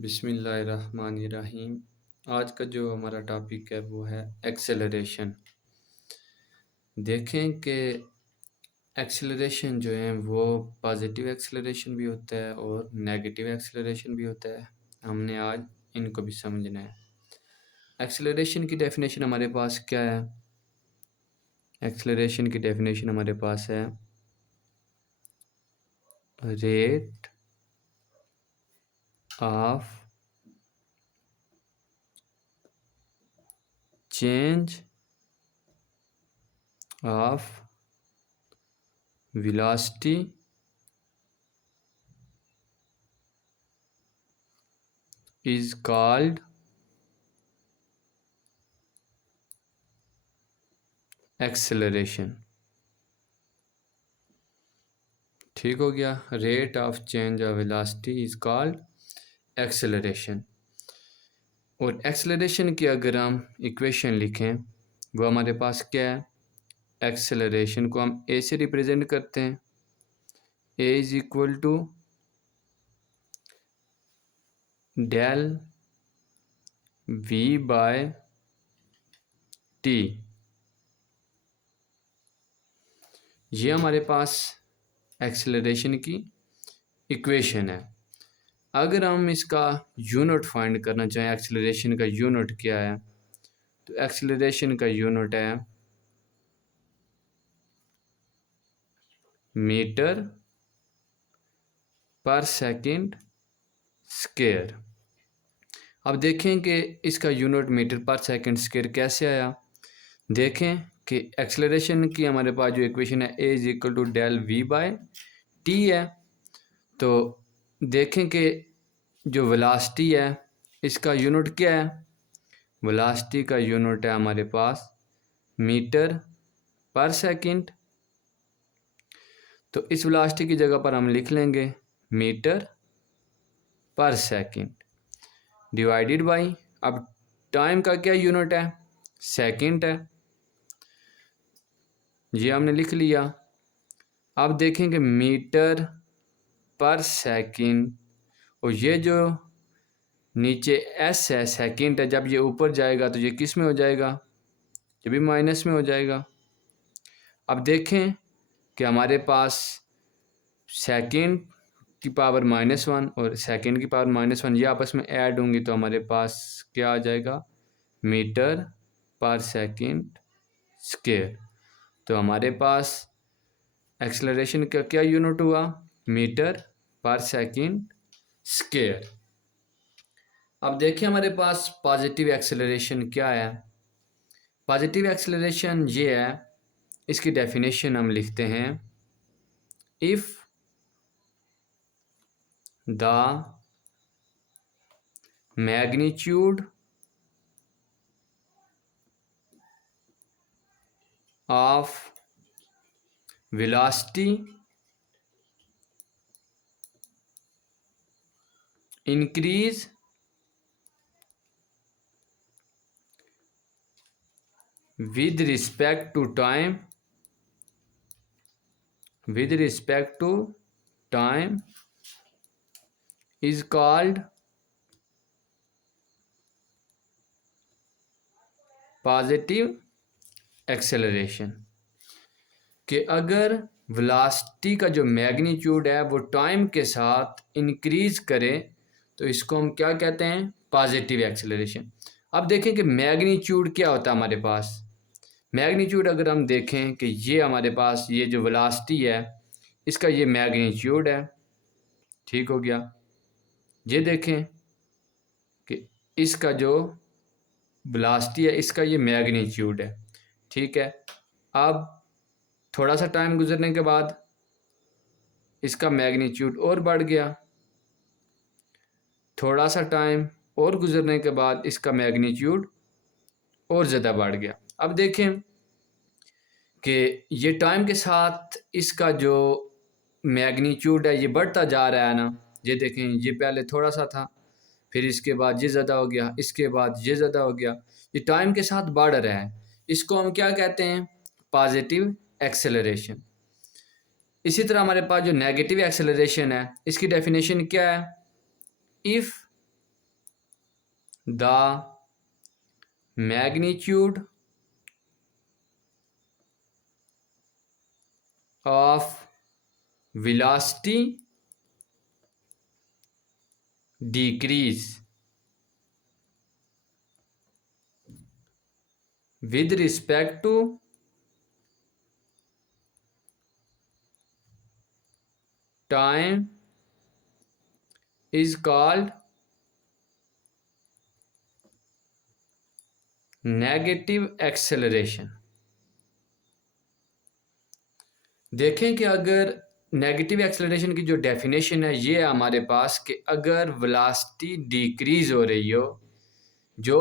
बिस्मिल्लाहिर्रहमानिर्रहीम। आज का जो हमारा टॉपिक है वो है एक्सेलरेशन। देखें कि एक्सेलरेशन जो है वो पॉजिटिव एक्सेलरेशन भी होता है और नेगेटिव एक्सेलरेशन भी होता है। हमने आज इनको भी समझना है। एक्सेलरेशन की डेफिनेशन हमारे पास क्या है? एक्सेलरेशन की डेफिनेशन हमारे पास है rate of change of velocity is called acceleration. ठीक हो गया। Rate of change of velocity is called acceleration. और एक्सेलरेशन की अगर हम इक्वेशन लिखें वो हमारे पास क्या है? एक्सेलरेशन को हम ए से रिप्रेजेंट करते हैं। A is equal to del v by t. ये हमारे पास एक्सेलरेशन की इक्वेशन है। अगर हम इसका यूनिट फाइंड करना चाहें, एक्सेलरेशन का यूनिट क्या है, तो एक्सेलरेशन का यूनिट है मीटर पर सेकंड स्क्वायर। अब देखें कि इसका यूनिट मीटर पर सेकंड स्क्वायर कैसे आया। देखें कि एक्सेलरेशन की हमारे पास जो इक्वेशन है a is equal to del v by t है। तो देखें कि जो वेलोसिटी है इसका यूनिट क्या है? वेलोसिटी का यूनिट है हमारे पास मीटर पर सेकंड। तो इस वेलोसिटी की जगह पर हम लिख लेंगे मीटर पर सेकंड डिवाइडेड बाई, अब टाइम का क्या यूनिट है? सेकंड है। ये हमने लिख लिया। अब देखेंगे मीटर पर सेकंड, और ये जो नीचे एस है सेकंड है, जब ये ऊपर जाएगा तो ये किस में हो जाएगा? ये भी माइनस में हो जाएगा। अब देखें कि हमारे पास सेकंड की पावर -1 और सेकंड की पावर -1 ये आपस में ऐड होंगी तो हमारे पास क्या आ जाएगा? मीटर पर सेकंड स्क्वायर। तो हमारे पास एक्सेलरेशन का क्या यूनिट हुआ? मीटर पर सेकंड स्क्वायर। अब देखिए हमारे पास पॉजिटिव एक्सेलरेशन क्या है। पॉजिटिव एक्सेलरेशन ये है, इसकी डेफिनेशन हम लिखते हैं if the magnitude of velocity increase with respect to time is called positive acceleration. कि अगर वेलोसिटी का जो मैग्नीट्यूड है वो टाइम के साथ इंक्रीज करे तो इसको हम क्या कहते हैं? Positive acceleration. अब देखें कि मैग्नीट्यूड क्या होता है हमारे पास। मैग्नीट्यूड अगर हम देखें कि ये हमारे पास ये जो वेलोसिटी है इसका ये मैग्नीट्यूड है। ठीक हो गया। ये देखें कि इसका जो वेलोसिटी है इसका ये मैग्नीट्यूड है। ठीक है। अब थोड़ा सा टाइम गुजरने के बाद इसका मैग्नीट्यूड और बढ़ गया। थोड़ा सा टाइम और गुजरने के बाद इसका मैग्नीट्यूड और ज़्यादा बढ़ गया। अब देखें कि ये टाइम के साथ इसका जो मैग्नीट्यूड है ये बढ़ता जा रहा है ना। ये देखें, ये पहले थोड़ा सा था, फिर इसके बाद ये ज़्यादा हो गया, इसके बाद ये ज़्यादा हो गया। ये टाइम के साथ बढ़ रहा है। इसको हम क्या कहते हैं? Positive acceleration. इसी तरह हमारे पास जो नेगेटिव एक्सेलरेशन है इसकी डेफिनेशन क्या है? If the magnitude of velocity decrease with respect to time is called negative acceleration। देखें कि अगर नेगेटिव एक्सेलरेशन की जो डेफिनेशन है ये है हमारे पास कि अगर वेलोसिटी डिक्रीज हो रही हो, जो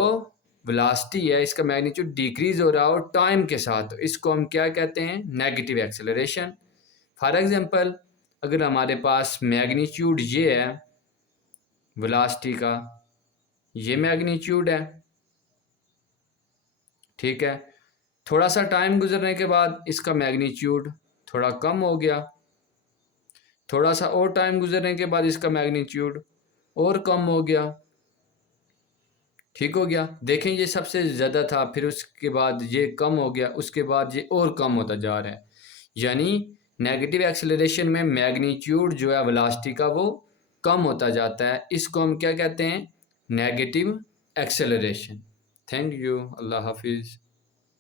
वेलोसिटी है इसका मैग्नीट्यूड डिक्रीज हो रहा हो टाइम के साथ, तो इसको हम क्या कहते हैं? Negative acceleration. फॉर एग्जांपल अगर हमारे पास मैग्नीट्यूड ये है वेलोसिटी का, ये मैग्नीट्यूड है, ठीक है, थोड़ा सा टाइम गुजरने के बाद इसका मैग्नीट्यूड थोड़ा कम हो गया, थोड़ा सा और टाइम गुजरने के बाद इसका मैग्नीट्यूड और कम हो गया, ठीक हो गया। देखें ये सबसे ज़्यादा था, फिर उसके बाद ये कम हो गया, उसके बाद ये और कम होता जा रहा है। यानी नेगेटिव एक्सेलरेशन में मैग्नीट्यूड जो है वेलोसिटी का वो कम होता जाता है। इसको हम क्या कहते हैं? Negative acceleration. Thank you. अल्लाह हाफिज़।